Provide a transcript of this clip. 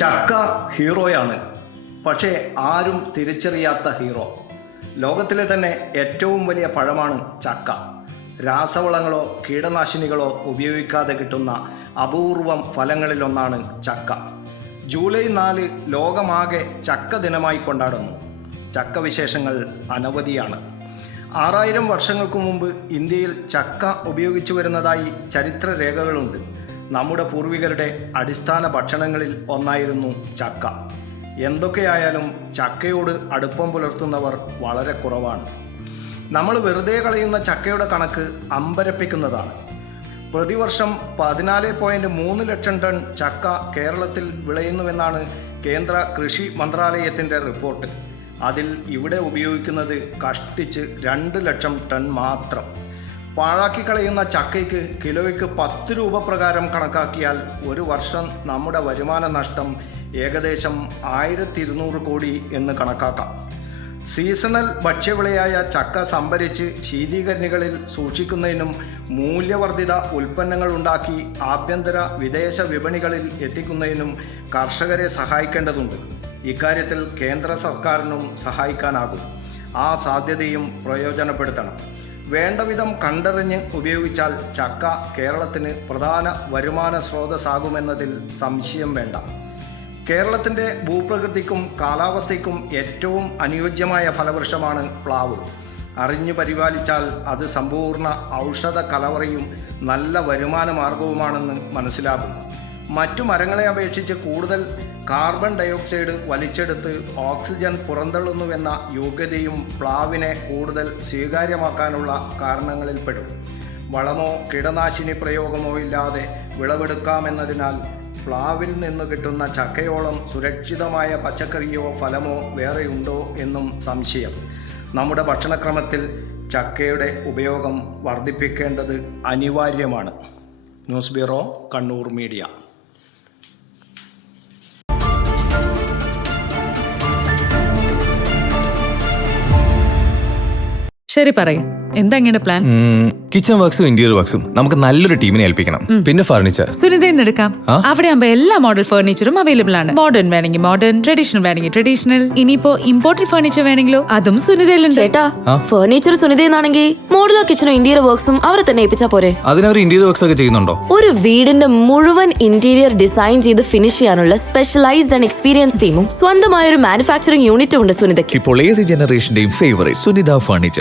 ചക്ക ഹീറോയാണ്, പക്ഷേ ആരും തിരിച്ചറിയാത്ത ഹീറോ. ലോകത്തിലെ തന്നെ ഏറ്റവും വലിയ പഴമാണ് ചക്ക. രാസവളങ്ങളോ കീടനാശിനികളോ ഉപയോഗിക്കാതെ കിട്ടുന്ന അപൂർവം ഫലങ്ങളിലൊന്നാണ് ചക്ക. ജൂലൈ 4 ലോകമാകെ ചക്ക ദിനമായി കൊണ്ടാടുന്നു. ചക്ക വിശേഷങ്ങൾ അനവധിയാണ്. 6000 വർഷങ്ങൾക്ക് മുമ്പ് ഇന്ത്യയിൽ ചക്ക ഉപയോഗിച്ചു വരുന്നതായി ചരിത്രരേഖകളുണ്ട്. നമ്മുടെ പൂർവികരുടെ അടിസ്ഥാന ഭക്ഷണങ്ങളിൽ ഒന്നായിരുന്നു ചക്ക. എന്തൊക്കെയായാലും ചക്കയോട് അടുപ്പം പുലർത്തുന്നവർ വളരെ കുറവാണ്. നമ്മൾ വെറുതെ കളയുന്ന ചക്കയുടെ കണക്ക് അമ്പരപ്പിക്കുന്നതാണ്. പ്രതിവർഷം 14.3 ലക്ഷം ടൺ ചക്ക കേരളത്തിൽ വിളയുന്നുവെന്നാണ് കേന്ദ്ര കൃഷി മന്ത്രാലയത്തിൻ്റെ റിപ്പോർട്ട്. അതിൽ ഇവിടെ ഉപയോഗിക്കുന്നത് കഷ്ടിച്ച് 2 ലക്ഷം ടൺ മാത്രം. പാഴാക്കി കളയുന്ന ചക്കയ്ക്ക് കിലോയ്ക്ക് 10 രൂപ പ്രകാരം കണക്കാക്കിയാൽ ഒരു വർഷം നമ്മുടെ വരുമാന നഷ്ടം ഏകദേശം 1200 കോടി എന്ന് കണക്കാക്കാം. സീസണൽ ഭക്ഷ്യവിളയായ ചക്ക സംഭരിച്ച് ശീതീകരണികളിൽ സൂക്ഷിക്കുന്നതിനും മൂല്യവർദ്ധിത ഉൽപ്പന്നങ്ങൾ ഉണ്ടാക്കി ആഭ്യന്തര വിദേശ വിപണികളിൽ എത്തിക്കുന്നതിനും കർഷകരെ സഹായിക്കേണ്ടതുണ്ട്. ഇക്കാര്യത്തിൽ കേന്ദ്ര സർക്കാരിനും സഹായിക്കാനാകും. ആ സാധ്യതയും പ്രയോജനപ്പെടുത്തണം. വേണ്ടവിധം കണ്ടറിഞ്ഞ് ഉപയോഗിച്ചാൽ ചക്ക കേരളത്തിന് പ്രധാന വരുമാന സ്രോതസ്സാകുമെന്നതിൽ സംശയം വേണ്ട. കേരളത്തിൻ്റെ ഭൂപ്രകൃതിക്കും കാലാവസ്ഥയ്ക്കും ഏറ്റവും അനുയോജ്യമായ ഫലവൃക്ഷമാണ് പ്ലാവ്. അറിഞ്ഞു പരിപാലിച്ചാൽ അത് സമ്പൂർണ്ണ ഔഷധ കലവറയും നല്ല വരുമാന മാർഗവുമാണെന്ന് മനസ്സിലാകും. മറ്റു മരങ്ങളെ അപേക്ഷിച്ച് കൂടുതൽ കാർബൺ ഡയോക്സൈഡ് വലിച്ചെടുത്ത് ഓക്സിജൻ പുറന്തള്ളുന്നുവെന്ന യോഗ്യതയും പ്ലാവിനെ കൂടുതൽ സ്വീകാര്യമാക്കാനുള്ള കാരണങ്ങളിൽപ്പെടും. വളമോ കീടനാശിനി പ്രയോഗമോ ഇല്ലാതെ വിളവെടുക്കാമെന്നതിനാൽ പ്ലാവിൽ നിന്ന് കിട്ടുന്ന ചക്കയോളം സുരക്ഷിതമായ പച്ചക്കറിയോ ഫലമോ വേറെയുണ്ടോ എന്നും സംശയം. നമ്മുടെ ഭക്ഷണക്രമത്തിൽ ചക്കയുടെ ഉപയോഗം വർദ്ധിപ്പിക്കേണ്ടത് അനിവാര്യമാണ്. News bureau, Kannur media. ശരി, പറയും എന്താ ഇങ്ങനെ പ്ലാൻ? കിച്ചൺ വർക്ക്സും ഇന്റീരിയർ വർക്ക്സും നമുക്ക് നല്ലൊരു ടീമിനെ ഏൽപ്പിക്കണം. പിന്നെ ഫർണിച്ചർ സുനിതയിൽ എടുക്കാം. അവിടെ ആകുമ്പോ എല്ലാ മോഡൽ ഫർണിച്ചറും അവൈലബിൾ ആണ്. മോഡേൺ വേണമെങ്കിൽ മോഡേൺ, ട്രഡീഷണൽ വേണമെങ്കിൽ ട്രഡീഷണൽ. ഇനിയിപ്പോ ഇമ്പോർട്ടഡ് ഫർണിച്ചർ വേണമെങ്കിലോ അതും സുനിതയിലുണ്ട്. ചേട്ടാ, ഫർണിച്ചർ സുനിതയെന്നാണെങ്കിൽ മോഡുലർ കിച്ചണും ഇന്റീരിയർ വർക്ക്സും അവരെ തന്നെ ഏൽപ്പിച്ചാ പോരെ? അതിനവർ ഇന്റീരിയർ വർക്ക്സ് ഒക്കെ ചെയ്യുന്നുണ്ടോ? ഒരു വീടിന്റെ മുഴുവൻ ഇന്റീരിയർ ഡിസൈൻ ചെയ്ത് ഫിനിഷ് ചെയ്യാനുള്ള സ്പെഷ്യലൈസ്ഡ് ആൻഡ് എക്സ്പീരിയൻസ് ടീമും സ്വന്തമായ ഒരു മാനുഫാക്ചറിംഗ് യൂണിറ്റും ഉണ്ട് സുനിതയ്ക്ക്. ഇപ്പോൾ ഏത് ജനറേഷന്റെയും ഫേവറേറ്റ് സുനിത ഫർണിച്ചർ.